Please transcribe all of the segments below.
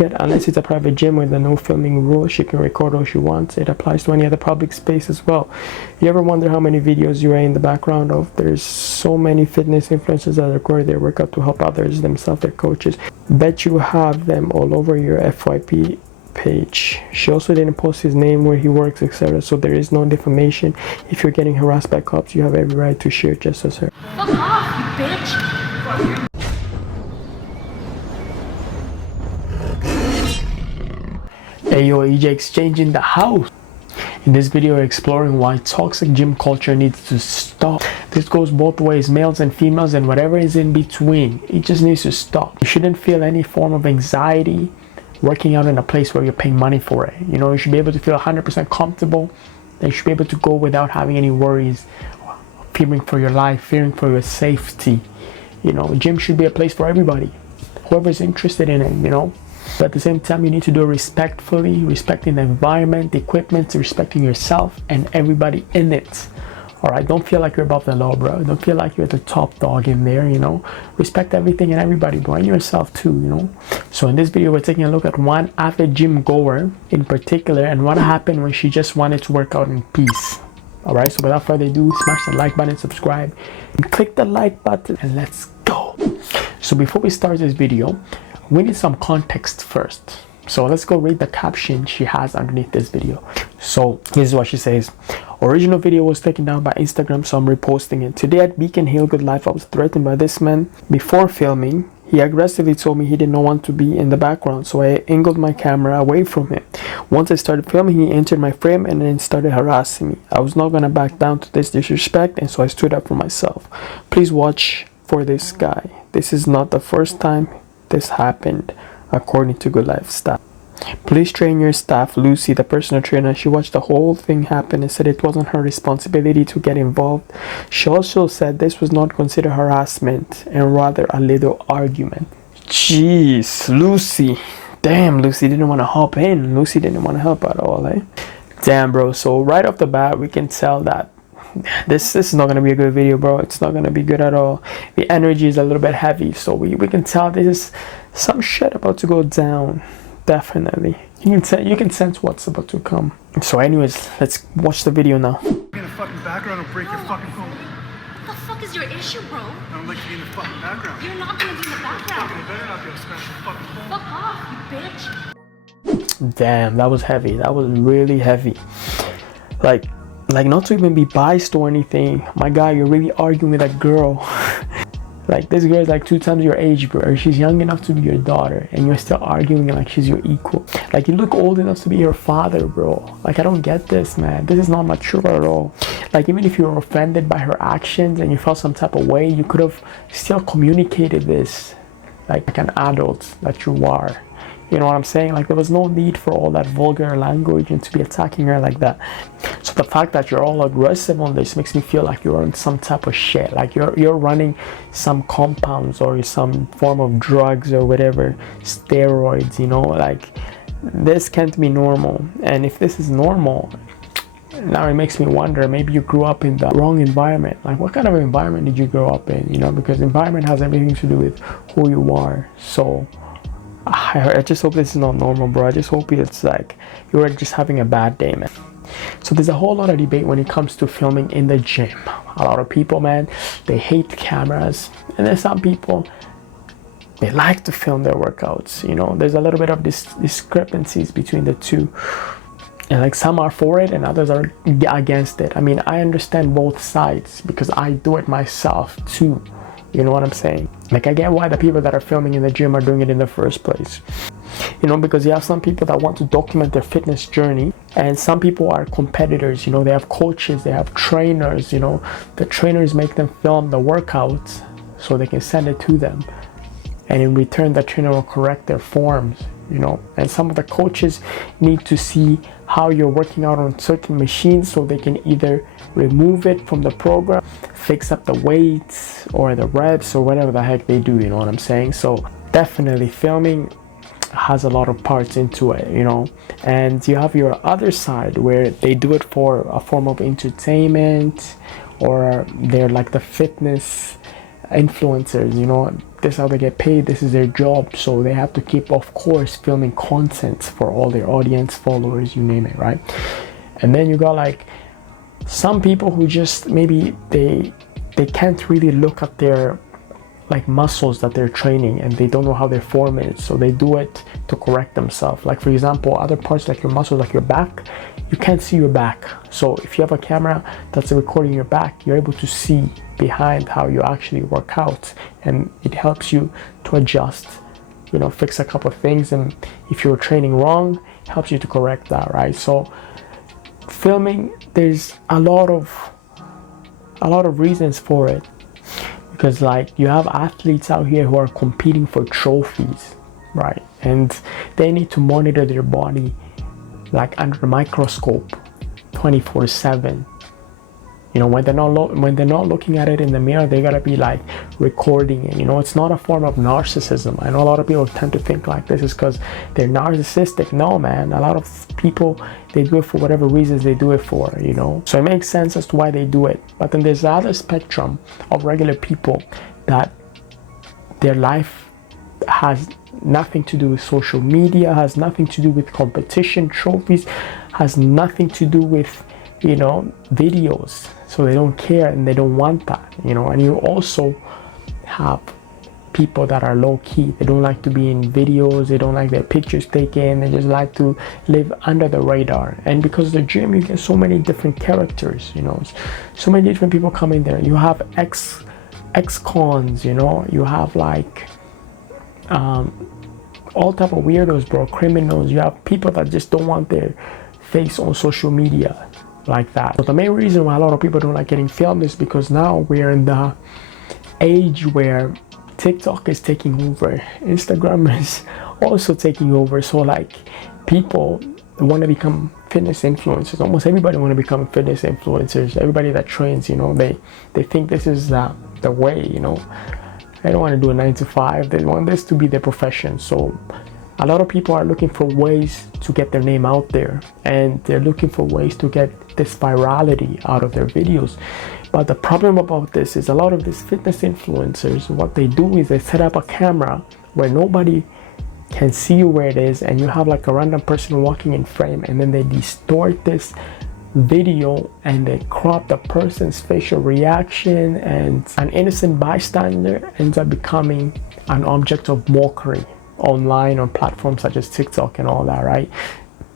Unless it's a private gym with a no filming rule, she can record all she wants. It applies to any other public space as well. You ever wonder how many videos you are in the background of? There's so many fitness influencers that record their workout to help others, themselves, their coaches. Bet you have them all over your FYP page. She also didn't post his name, where he works, etc. So there is no defamation. If you're getting harassed by cops, you have every right to share just as her. Fuck off, you bitch! Hey yo, E.JXCHANGE in the house. In this video, we're exploring why toxic gym culture needs to stop. This goes both ways, males and females and whatever is in between. It just needs to stop. You shouldn't feel any form of anxiety working out in a place where you're paying money for it. You know, you should be able to feel 100% comfortable. Then you should be able to go without having any worries, fearing for your life, fearing for your safety. You know, gym should be a place for everybody, whoever's interested in it, you know. But at the same time, you need to do it respectfully, respecting the environment, the equipment, respecting yourself and everybody in it. Alright, don't feel like you're above the law, bro. Don't feel like you're the top dog in there, you know. Respect everything and everybody, bro, and yourself too, you know. So in this video, we're taking a look at one avid gym goer in particular and what happened when she just wanted to work out in peace. Alright, so without further ado, smash the like button, subscribe, and click the like button, and let's go. So before we start this video, we need some context first. So let's go read the caption she has underneath this video. So this is what she says. Original video was taken down by Instagram, so I'm reposting it. Today at Beacon Hill Good Life, I was threatened by this man. Before filming, he aggressively told me he did not want to be in the background, so I angled my camera away from him. Once I started filming, he entered my frame and then started harassing me. I was not going to back down to this disrespect, and so I stood up for myself. Please watch for this guy. This is not the first time this happened, according to Good Life staff. Please train your staff. Lucy, the personal trainer, she watched the whole thing happen and said it wasn't her responsibility to get involved. She also said this was not considered harassment and rather a little argument. Jeez, Lucy. Damn, Lucy didn't want to hop in. Lucy didn't want to help at all, eh? Damn, bro. So right off the bat, we can tell that this is not going to be a good video, bro. It's not going to be good at all. The energy is a little bit heavy, so we can tell this is some shit about to go down. Definitely, you can sense what's about to come. So anyways, let's watch the video now. In the fucking background and break your fucking phone. What the fuck is your issue, bro? I don't like to be in the fucking background. You're not gonna be in the background. Fucking, it better not be able to smash your fucking phone. Fuck off, you bitch. Damn, that was heavy. That was really heavy. Like not to even be biased or anything. My guy, you're really arguing with a girl. Like, this girl is like 2 times your age, bro. She's young enough to be your daughter, and you're still arguing like she's your equal. Like, you look old enough to be your father, bro. Like, I don't get this, man. This is not mature at all. Like, even if you were offended by her actions and you felt some type of way, you could have still communicated this like an adult that you are. You know what I'm saying? Like, there was no need for all that vulgar language and to be attacking her like that. So the fact that you're all aggressive on this makes me feel like you're on some type of shit. Like you're running some compounds or some form of drugs or whatever, steroids, you know? Like, this can't be normal. And if this is normal, now it makes me wonder, maybe you grew up in the wrong environment. Like, what kind of environment did you grow up in? You know, because environment has everything to do with who you are. So I just hope this is not normal, bro. I just hope it's like you're just having a bad day, man. So there's a whole lot of debate when it comes to filming in the gym. A lot of people, man, they hate cameras, and there's some people, they like to film their workouts. You know, there's a little bit of discrepancies between the two, and like some are for it and others are against it. I mean, I understand both sides because I do it myself too. You know what I'm saying? Like, I get why the people that are filming in the gym are doing it in the first place. You know, because you have some people that want to document their fitness journey, and some people are competitors. You know, they have coaches, they have trainers. You know, the trainers make them film the workouts so they can send it to them, and in return the trainer will correct their forms. You know, and some of the coaches need to see how you're working out on certain machines so they can either remove it from the program, fix up the weights or the reps or whatever the heck they do. You know what I'm saying? So definitely filming has a lot of parts into it, you know. And you have your other side where they do it for a form of entertainment, or they're like the fitness influencers, you know, this is how they get paid, this is their job, so they have to keep, of course, filming content for all their audience, followers, you name it, right? And then you got like some people who just maybe they can't really look at their like muscles that they're training, and they don't know how they're forming, so they do it to correct themselves. Like for example, other parts like your muscles, like your back, you can't see your back, so if you have a camera that's recording your back, you're able to see behind how you actually work out, and it helps you to adjust, you know, fix a couple of things, and if you're training wrong, it helps you to correct that, right? So filming, there's a lot of reasons for it, because like you have athletes out here who are competing for trophies, right? And they need to monitor their body like under a microscope 24/7. You know, when they're not looking at it in the mirror, they gotta be like recording it. You know, it's not a form of narcissism. I know a lot of people tend to think like this is because they're narcissistic. No, man. A lot of people, they do it for whatever reasons they do it for, you know. So it makes sense as to why they do it. But then there's the other spectrum of regular people that their life has nothing to do with social media, has nothing to do with competition, trophies, has nothing to do with, you know, videos. So they don't care and they don't want that, you know. And you also have people that are low-key. They don't like to be in videos, they don't like their pictures taken, they just like to live under the radar. And because of the gym, you get so many different characters, you know, so many different people come in there. You have ex-cons, you know, you have like all type of weirdos, bro, criminals. You have people that just don't want their face on social media like that. So the main reason why a lot of people don't like getting filmed is because now we're in the age where TikTok is taking over, Instagram is also taking over. So like people want to become fitness influencers. Almost everybody want to become fitness influencers. Everybody that trains, you know, they think this is the way, you know. They don't want to do a 9 to 5. They want this to be their profession. So a lot of people are looking for ways to get their name out there, and they're looking for ways to get this virality out of their videos. But the problem about this is a lot of these fitness influencers, what they do is they set up a camera where nobody can see you where it is, and you have like a random person walking in frame, and then they distort this video and they crop the person's facial reaction, and an innocent bystander ends up becoming an object of mockery online on platforms such as TikTok and all that, right?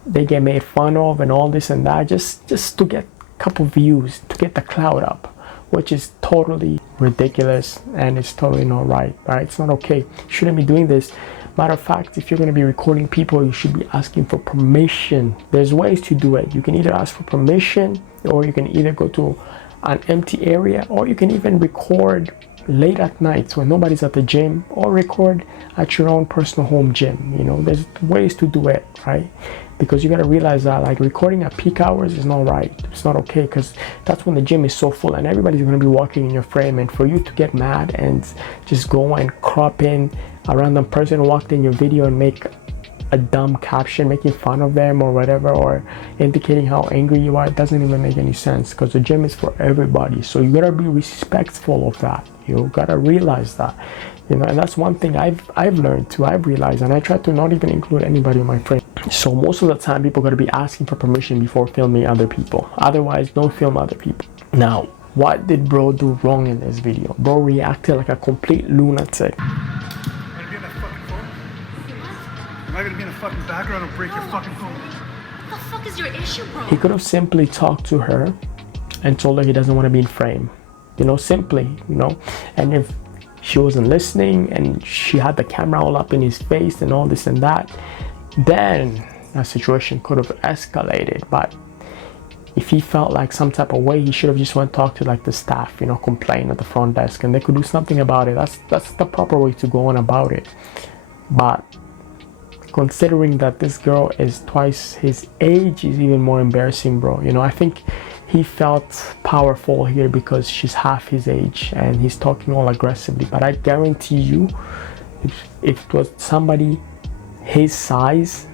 They get made fun of and all this and that just to get a couple views, to get the clout up, which is totally ridiculous and it's totally not right, right? It's not okay. You shouldn't be doing this. Matter of fact, if you're going to be recording people, you should be asking for permission. There's ways to do it. You can either ask for permission, or you can either go to an empty area, or you can even record late at night when nobody's at the gym, or record at your own personal home gym. You know, there's ways to do it, right? Because you got to realize that like recording at peak hours is not right. It's not okay, because that's when the gym is so full and everybody's going to be walking in your frame, and for you to get mad and just go and crop in a random person walked in your video and make a dumb caption making fun of them or whatever, or indicating how angry you are, it doesn't even make any sense, because the gym is for everybody. So you gotta be respectful of that. You gotta realize that, you know. And that's one thing I've learned too. I've realized, and I try to not even include anybody in my frame. So most of the time people gotta be asking for permission before filming other people. Otherwise, don't film other people. Now, what did bro do wrong in this video? Bro reacted like a complete lunatic. Am I gonna be in the fucking background and break your fucking phone? What the fuck is your issue, bro? He could have simply talked to her and told her he doesn't want to be in frame. You know, simply, you know. And if she wasn't listening and she had the camera all up in his face and all this and that, then that situation could have escalated. But if he felt like some type of way, he should have just went talk to like the staff, you know, complain at the front desk, and they could do something about it. That's the proper way to go on about it. But considering that this girl is twice his age is even more embarrassing, bro. You know, I think he felt powerful here because she's half his age and he's talking all aggressively. But I guarantee you, if it was somebody his size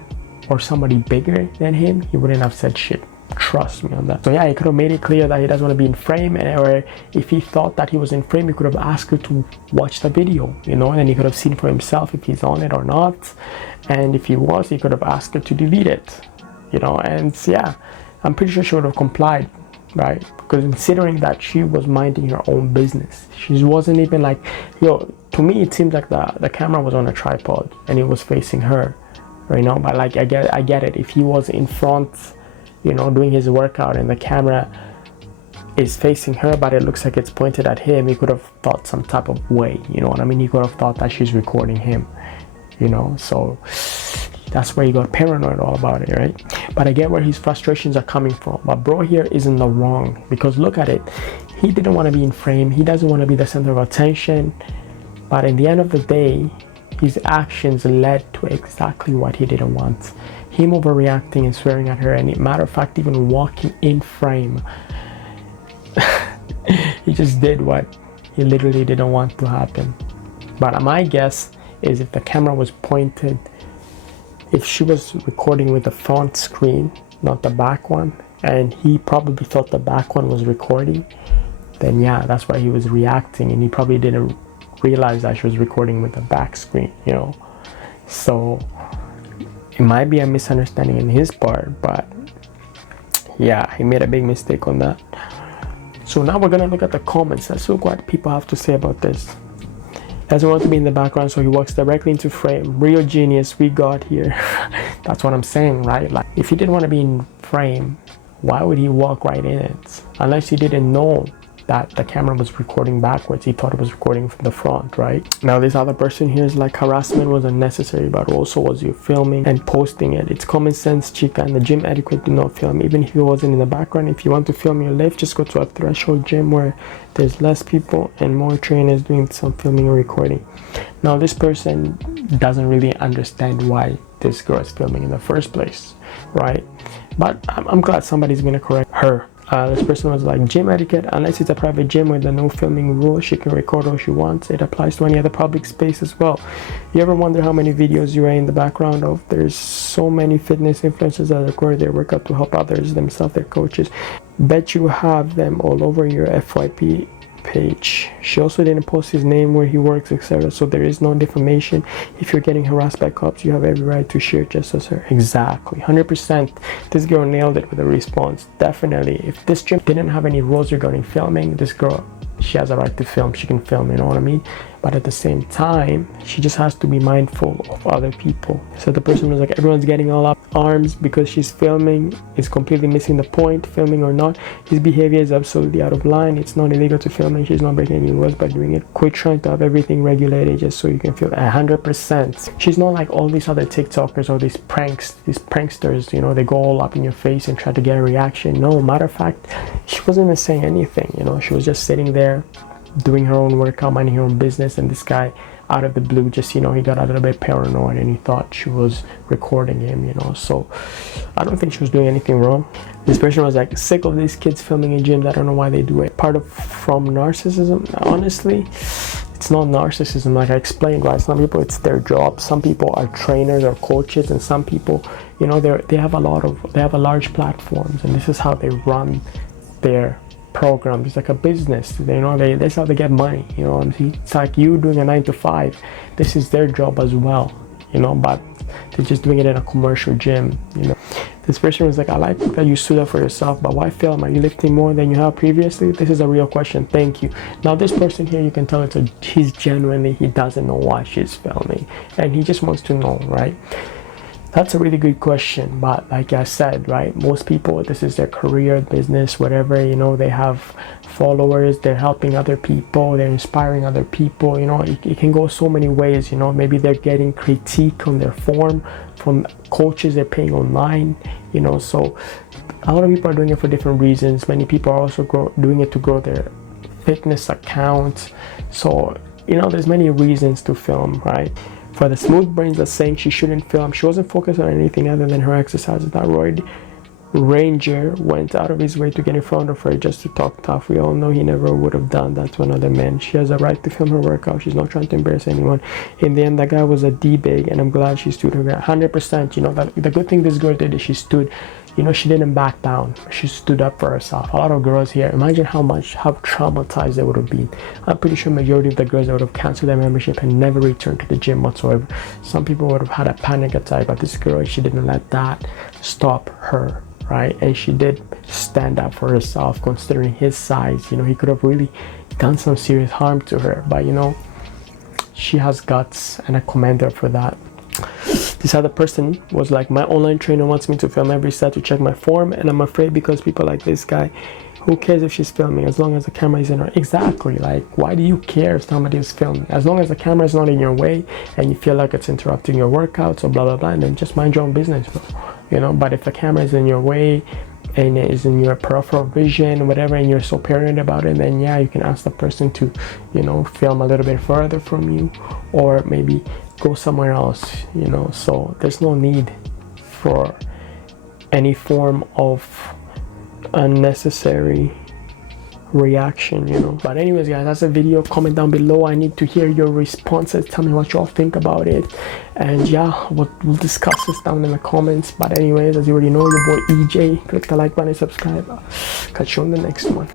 or somebody bigger than him, he wouldn't have said shit. Trust me on that. So yeah, he could have made it clear that he doesn't want to be in frame, or if he thought that he was in frame, he could have asked her to watch the video, you know, and then he could have seen for himself if he's on it or not. And if he was, he could have asked her to delete it, you know. And yeah, I'm pretty sure she would have complied, right? Because considering that she was minding her own business, she wasn't even like, yo, to me it seems like the camera was on a tripod and it was facing her, you know. But like I get it, if he was in front, you know, doing his workout and the camera is facing her but it looks like it's pointed at him, he could have thought some type of way, you know what I mean? He could have thought that she's recording him, you know. So that's where he got paranoid all about it, right? But I get where his frustrations are coming from. But bro here is in the wrong, because look at it, he didn't want to be in frame, he doesn't want to be the center of attention, but in the end of the day, his actions led to exactly what he didn't want. Him overreacting and swearing at her, and matter of fact, even walking in frame. He just did what he literally didn't want to happen. But my guess is if the camera was pointed, if she was recording with the front screen, not the back one, and he probably thought the back one was recording, then yeah, that's why he was reacting, and he probably didn't realize that she was recording with the back screen, you know. So it might be a misunderstanding in his part, but yeah, he made a big mistake on that. So now we're gonna look at the comments. Let's look what people have to say about this. Doesn't want to be in the background, so he walks directly into frame. Real genius we got here. That's what I'm saying, right? Like, if he didn't want to be in frame, why would he walk right in it? Unless he didn't know that the camera was recording backwards, he thought it was recording from the front, right? Now this other person here is like, harassment was unnecessary, but also was you filming and posting it. It's common sense, chica, and the gym etiquette do not film, even if you wasn't in the background. If you want to film your life, just go to a threshold gym where there's less people and more trainers doing some filming or recording. Now this person doesn't really understand why this girl is filming in the first place, right? But I'm glad somebody's gonna correct her. This person was like, gym etiquette, unless it's a private gym with the no filming rule, she can record all she wants. It applies to any other public space as well. You ever wonder how many videos you are in the background of? There's so many fitness influencers that record their workout to help others, themselves, their coaches. Bet you have them all over your FYP page. She also didn't post his name, where he works, etc. So there is no defamation. If you're getting harassed by cops, you have every right to share just as her. Exactly, 100%. This girl nailed it with a response. Definitely, if this gym didn't have any rules regarding filming, this girl, she has a right to film. She can film, you know what I mean? But at the same time, she just has to be mindful of other people. So the person was like, everyone's getting all up arms because she's filming, is completely missing the point, filming or not. His behavior is absolutely out of line. It's not illegal to film, and she's not breaking any rules by doing it. Quit trying to have everything regulated just so you can feel 100%. She's not like all these other TikTokers or these pranksters, you know, they go all up in your face and try to get a reaction. No, matter of fact, she wasn't even saying anything, you know. She was just sitting there doing her own workout, minding her own business, and this guy out of the blue just, you know, he got a little bit paranoid and he thought she was recording him, you know. So I don't think she was doing anything wrong. This person was like, sick of these kids filming in gyms, I don't know why they do it. From narcissism? Honestly, it's not narcissism, like I explained, right? Some people, it's their job. Some people are trainers or coaches, and some people, you know, they have a large platforms, and this is how they run their program. It's like a business, you know. That's how they get money, you know. It's like you doing a 9 to 5. This is their job as well, you know, but they're just doing it in a commercial gym, you know. This person was like, I like that you stood up for yourself, but why film? Are you lifting more than you have previously? This is a real question. Thank you. Now this person here, you can tell he doesn't know why she's filming, and he just wants to know, right? That's a really good question, but like I said, right, most people, this is their career, business, whatever, you know, they have followers, they're helping other people, they're inspiring other people, you know. It can go so many ways, you know. Maybe they're getting critique on their form from coaches they're paying online, you know. So a lot of people are doing it for different reasons. Many people are also doing it to grow their fitness account. So, you know, there's many reasons to film, right? For the smooth brains that's saying she shouldn't film, she wasn't focused on anything other than her exercise. That Roy Ranger went out of his way to get in front of her just to talk tough. We all know he never would have done that to another man. She has a right to film her workout. She's not trying to embarrass anyone. In the end, that guy was a D-bag, and I'm glad she stood her ground 100%. You know, that the good thing this girl did is she stood, you know, she didn't back down. She stood up for herself. A lot of girls here, imagine how traumatized they would have been. I'm pretty sure majority of the girls would have canceled their membership and never returned to the gym whatsoever. Some people would have had a panic attack, but this girl, she didn't let that stop her, right? And she did stand up for herself, considering his size. You know, he could have really done some serious harm to her, but you know, she has guts, and I commend her for that. This other person was like, my online trainer wants me to film every set to check my form, and I'm afraid because people like this guy, who cares if she's filming as long as the camera is in her? Exactly. Like, why do you care if somebody is filming? As long as the camera is not in your way and you feel like it's interrupting your workouts or blah blah blah, and then just mind your own business, bro. You know, but if the camera is in your way and it is in your peripheral vision, whatever, and you're so paranoid about it, then yeah, you can ask the person to, you know, film a little bit further from you, or maybe go somewhere else, you know. So there's no need for any form of unnecessary reaction, you know. But anyways, guys, that's a video. Comment down below. I need to hear your responses. Tell me what y'all think about it, and yeah, we'll discuss this down in the comments. But anyways, as you already know, your boy EJ, click the like button and subscribe. Catch you on the next one.